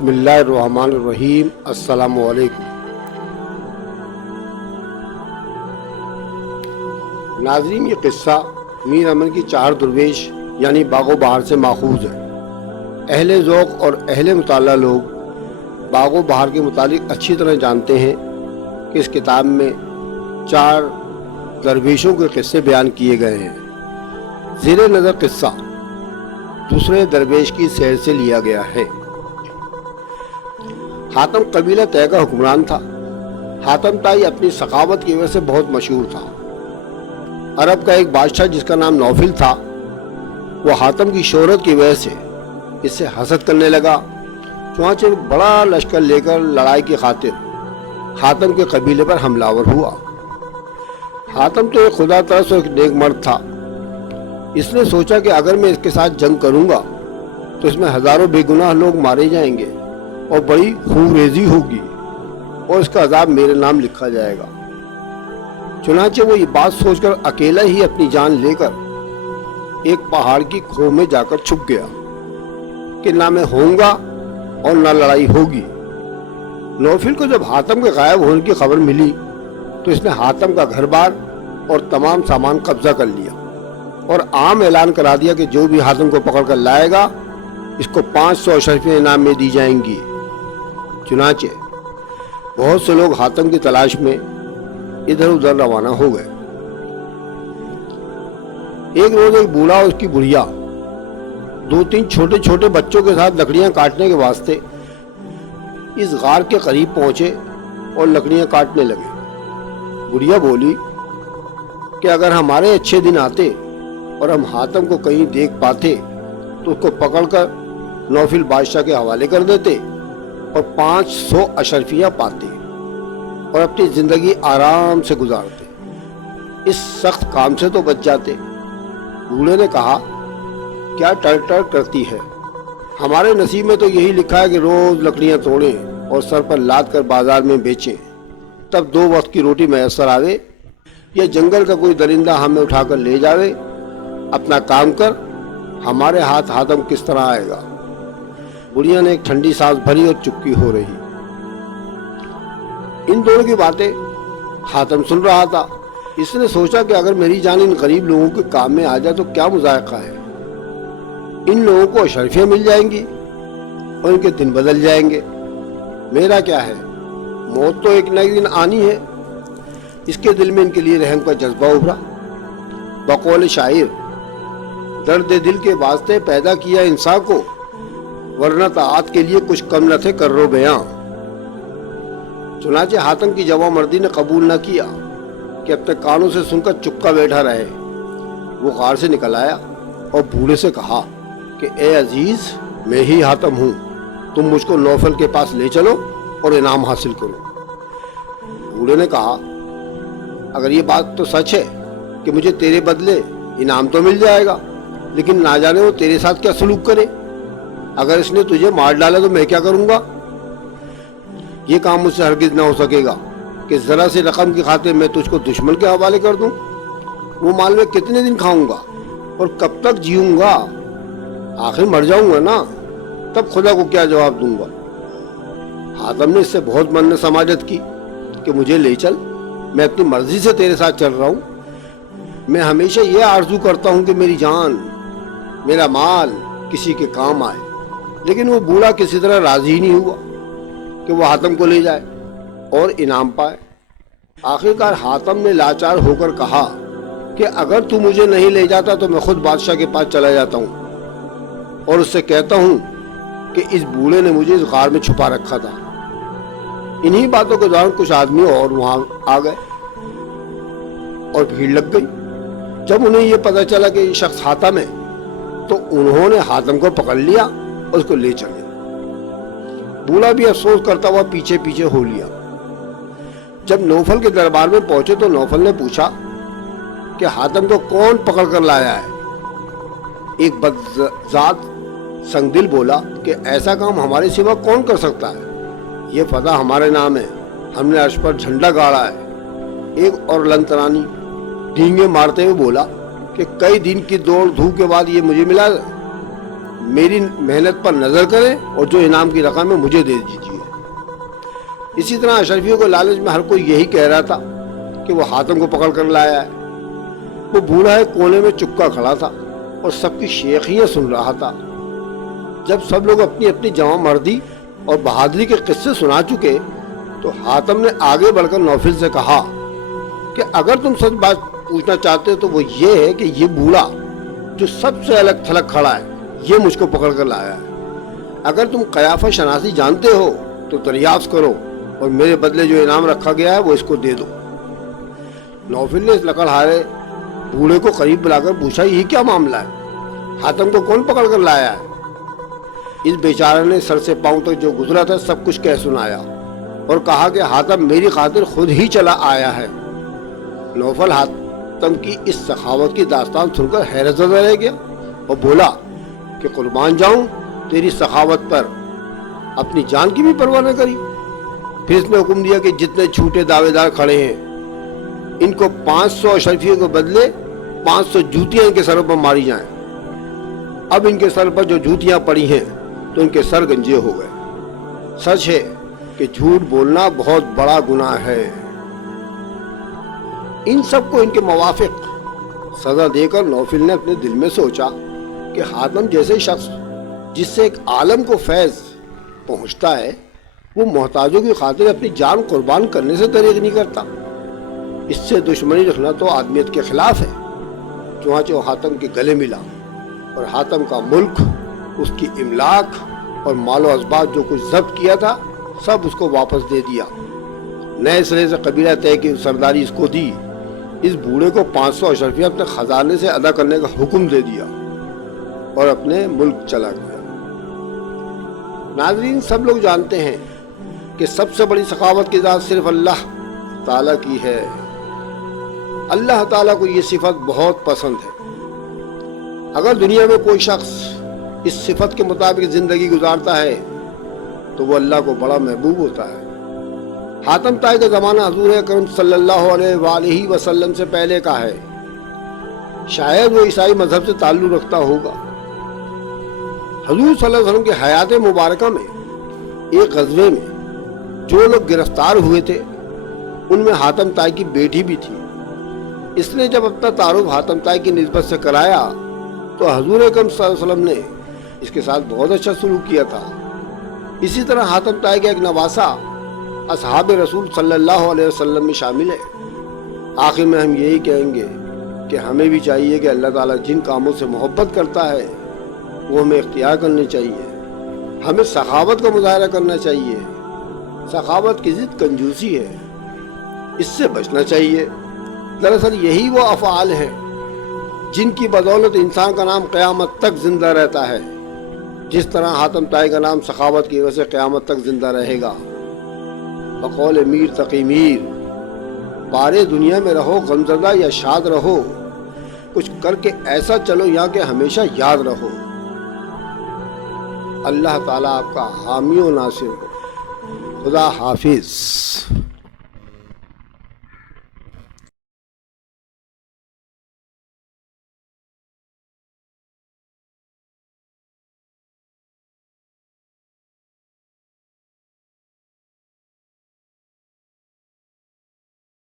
بسم اللہ الرحمن الرحیم۔ السلام علیکم ناظرین، یہ قصہ میر امن کی چار درویش یعنی باغ و بہار سے ماخوذ ہے۔ اہل ذوق اور اہل مطالعہ لوگ باغ و بہار کے متعلق اچھی طرح جانتے ہیں کہ اس کتاب میں چار درویشوں کے قصے بیان کیے گئے ہیں۔ زیر نظر قصہ دوسرے درویش کی سیر سے لیا گیا ہے۔ حاتم قبیلہ طے کا حکمران تھا۔ حاتم طائی اپنی سخاوت کی وجہ سے بہت مشہور تھا۔ عرب کا ایک بادشاہ جس کا نام نوفل تھا، وہ حاتم کی شہرت کی وجہ سے اس سے حسد کرنے لگا۔ چنانچہ بڑا لشکر لے کر لڑائی کی خاطر حاتم کے قبیلے پر حملہ آور ہوا۔ حاتم تو ایک خدا ترس اور ایک نیک مرد تھا۔ اس نے سوچا کہ اگر میں اس کے ساتھ جنگ کروں گا تو اس میں ہزاروں بے گناہ لوگ مارے جائیں گے اور بڑی خون ریزی ہوگی اور اس کا عذاب میرے نام لکھا جائے گا۔ چنانچہ وہ یہ بات سوچ کر اکیلا ہی اپنی جان لے کر ایک پہاڑ کی کھو میں جا کر چھپ گیا کہ نہ میں ہوں گا اور نہ لڑائی ہوگی۔ نوفل کو جب حاتم کے غائب ہونے کی خبر ملی تو اس نے حاتم کا گھر بار اور تمام سامان قبضہ کر لیا اور عام اعلان کرا دیا کہ جو بھی حاتم کو پکڑ کر لائے گا اس کو 500 اشرفیاں انعام میں دی جائیں گی۔ چنانچہ بہت سے لوگ حاتم کی تلاش میں ادھر ادھر روانہ ہو گئے۔ ایک روز ایک بوڑھا اور اس کی بڑھیا 2-3 چھوٹے چھوٹے بچوں کے ساتھ لکڑیاں کاٹنے کے واسطے اس غار کے قریب پہنچے اور لکڑیاں کاٹنے لگے۔ بڑھیا بولی کہ اگر ہمارے اچھے دن آتے اور ہم حاتم کو کہیں دیکھ پاتے تو اس کو پکڑ کر نوفل بادشاہ کے حوالے کر دیتے اور 500 اشرفیاں پاتے اور اپنی زندگی آرام سے گزارتے، اس سخت کام سے تو بچ جاتے۔ بوڑھے نے کہا، کیا ٹر ٹر کرتی ہے؟ ہمارے نصیب میں تو یہی لکھا ہے کہ روز لکڑیاں توڑیں اور سر پر لاد کر بازار میں بیچیں، تب 2 وقت کی روٹی میسر آوے، یا جنگل کا کوئی درندہ ہمیں اٹھا کر لے جاوے۔ اپنا کام کر، ہمارے ہاتھ حاتم کس طرح آئے گا؟ بڑھیا نے ایک ٹھنڈی سانس بھری اور چپکی ہو رہی۔ ان دونوں کی باتیں حاتم سن رہا تھا۔ اس نے سوچا کہ اگر میری جان ان غریب لوگوں کے کام میں آ جائے تو کیا مذائقہ ہے۔ ان لوگوں کو اشرفیاں مل جائیں گی اور ان کے دن بدل جائیں گے۔ میرا کیا ہے، موت تو ایک نہ ایک دن آنی ہے۔ اس کے دل میں ان کے لیے رحم کا جذبہ ابھرا۔ بقول شاعر، درد دل کے واسطے پیدا کیا انسان کو، ورنہ طاعت کے لیے کچھ کم نہ تھے کرو بیاں۔ چنانچہ حاتم کی جوان مردی نے قبول نہ کیا کہ اپنے کانوں سے سن کر چپکا بیٹھا رہے۔ وہ غار سے نکل آیا اور بوڑھے سے کہا کہ اے عزیز، میں ہی حاتم ہوں، تم مجھ کو نوفل کے پاس لے چلو اور انعام حاصل کرو۔ بوڑھے نے کہا، اگر یہ بات تو سچ ہے کہ مجھے تیرے بدلے انعام تو مل جائے گا، لیکن نہ جانے وہ تیرے ساتھ کیا سلوک کرے۔ اگر اس نے تجھے مار ڈالا تو میں کیا کروں گا؟ یہ کام مجھ سے ہرگز نہ ہو سکے گا کہ ذرا سی رقم کی خاطر میں تجھ کو دشمن کے حوالے کر دوں۔ وہ مال میں کتنے دن کھاؤں گا اور کب تک جیوں گا؟ آخر مر جاؤں گا نا، تب خدا کو کیا جواب دوں گا۔ حاتم نے اس سے بہت من سماجت کی کہ مجھے لے چل، میں اپنی مرضی سے تیرے ساتھ چل رہا ہوں۔ میں ہمیشہ یہ آرزو کرتا ہوں کہ میری جان، میرا مال کسی کے کام آئے، لیکن وہ بوڑھا کسی طرح راضی ہی نہیں ہوا کہ وہ حاتم کو لے جائے اور انعام پائے۔ آخرکار حاتم نے لاچار ہو کر کہا کہ اگر تو مجھے نہیں لے جاتا تو میں خود بادشاہ کے پاس چلا جاتا ہوں اور اس سے کہتا ہوں کہ اس بوڑھے نے مجھے اس غار میں چھپا رکھا تھا۔ انہی باتوں کے دوران کچھ آدمی اور وہاں آ گئے اور بھیڑ لگ گئی۔ جب انہیں یہ پتہ چلا کہ یہ شخص حاتم ہے تو انہوں نے حاتم کو پکڑ لیا اور اس کو لے چلے۔ بوڑھا بھی افسوس کرتا ہوا پیچھے پیچھے ہو لیا۔ جب نوفل کے دربار میں پہنچے تو نوفل نے پوچھا کہ حاتم کو کون پکڑ کر لایا ہے؟ ایک بدذات سنگ دل بولا کہ ایسا کام ہمارے سوا کون کر سکتا ہے؟ یہ فتح ہمارے نام ہے، ہم نے عرش پر جھنڈا گاڑا ہے۔ ایک اور لنترانی ڈینگے مارتے ہوئے بولا کہ کئی دن کی دوڑ دھوپ کے بعد یہ مجھے ملا۔ میری محنت پر نظر کریں اور جو انعام کی رقم ہے مجھے دے دیجیے۔ اسی طرح اشرفیوں کو لالچ میں ہر کوئی یہی کہہ رہا تھا کہ وہ حاتم کو پکڑ کر لایا ہے۔ وہ بوڑھا ایک کونے میں چپکا کھڑا تھا اور سب کی شیخیاں سن رہا تھا۔ جب سب لوگ اپنی اپنی جواں مردی اور بہادری کے قصے سنا چکے تو حاتم نے آگے بڑھ کر نوفل سے کہا کہ اگر تم سچ بات پوچھنا چاہتے تو وہ یہ ہے کہ یہ بوڑھا جو سب سے الگ تھلگ کھڑا ہے یہ مجھ کو پکڑ کر لایا ہے۔ اگر تم قیافہ شناسی جانتے ہو تو دریافت کرو اور میرے بدلے جو انعام رکھا گیا ہے وہ اس کو دے دو۔ نوفل نے اس لکڑہارے بوڑھے کو قریب بلا کر پوچھا، یہ کیا معاملہ ہے؟ حاتم کو کون پکڑ کر لایا ہے؟ اس بیچارے نے سر سے پاؤں تک جو گزرا تھا سب کچھ کہہ سنایا اور کہا کہ حاتم میری خاطر خود ہی چلا آیا ہے۔ نوفل حاتم کی اس سخاوت کی داستان سن کر حیرت زدہ رہ گیا اور بولا کہ قربان جاؤں تیری سخاوت پر، اپنی جان کی بھی پرواہ نہ کری۔ پھر اس نے حکم دیا کہ جتنے چھوٹے دعوے دار کھڑے ہیں ان کو 500 اشرفیوں کے بدلے 500 جوتیاں ان کے سروں پر ماری جائیں۔ اب ان کے سر پر جو جوتیاں پڑی ہیں تو ان کے سر گنجے ہو گئے۔ سچ ہے کہ جھوٹ بولنا بہت بڑا گناہ ہے۔ ان سب کو ان کے موافق سزا دے کر نوفل نے اپنے دل میں سوچا کہ حاتم جیسے شخص جس سے ایک عالم کو فیض پہنچتا ہے وہ محتاجوں کی خاطر اپنی جان قربان کرنے سے دریغ نہیں کرتا۔ اس سے دشمنی رکھنا تو آدمیت کے خلاف ہے۔ چنانچہ وہ حاتم کے گلے ملا اور حاتم کا ملک، اس کی املاک اور مال و اسباب جو کچھ ضبط کیا تھا سب اس کو واپس دے دیا۔ نئے سرے سے قبیلہ طے کی سرداری اس کو دی۔ اس بوڑھے کو 500 اشرفیہ اپنے خزانے سے ادا کرنے کا حکم دے دیا اور اپنے ملک چلا گیا۔ ناظرین، سب لوگ جانتے ہیں کہ سب سے بڑی سخاوت کی ذات صرف اللہ تعالیٰ کی ہے۔ اللہ تعالیٰ کو یہ صفت بہت پسند ہے۔ اگر دنیا میں کوئی شخص اس صفت کے مطابق زندگی گزارتا ہے تو وہ اللہ کو بڑا محبوب ہوتا ہے۔ حاتم طائی کا زمانہ حضور اکرم صلی اللہ علیہ وآلہ وسلم سے پہلے کا ہے۔ شاید وہ عیسائی مذہب سے تعلق رکھتا ہوگا۔ حضور صلی اللہ علیہ وسلم کی حیات مبارکہ میں ایک غزوے میں جو لوگ گرفتار ہوئے تھے ان میں حاتم طائی کی بیٹی بھی تھی۔ اس نے جب اپنا تعارف حاتم طائی کی نسبت سے کرایا تو حضور اکرم صلی اللہ علیہ وسلم نے اس کے ساتھ بہت اچھا سلوک کیا تھا۔ اسی طرح حاتم طائی کا ایک نواسہ اصحاب رسول صلی اللہ علیہ وسلم میں شامل ہے۔ آخر میں ہم یہی کہیں گے کہ ہمیں بھی چاہیے کہ اللہ تعالیٰ جن کاموں سے محبت کرتا ہے وہ ہمیں اختیار کرنے چاہیے۔ ہمیں سخاوت کا مظاہرہ کرنا چاہیے۔ سخاوت کی ضد کنجوسی ہے، اس سے بچنا چاہیے۔ دراصل یہی وہ افعال ہیں جن کی بدولت انسان کا نام قیامت تک زندہ رہتا ہے، جس طرح حاتم طائی کا نام سخاوت کی وجہ سے قیامت تک زندہ رہے گا۔ بقول میر تقی میر، بارے دنیا میں رہو غمزدہ یا شاد رہو، کچھ کر کے ایسا چلو یہاں کے ہمیشہ یاد رہو۔ اللہ تعالیٰ آپ کا حامی و ناصر ہو۔ خدا حافظ۔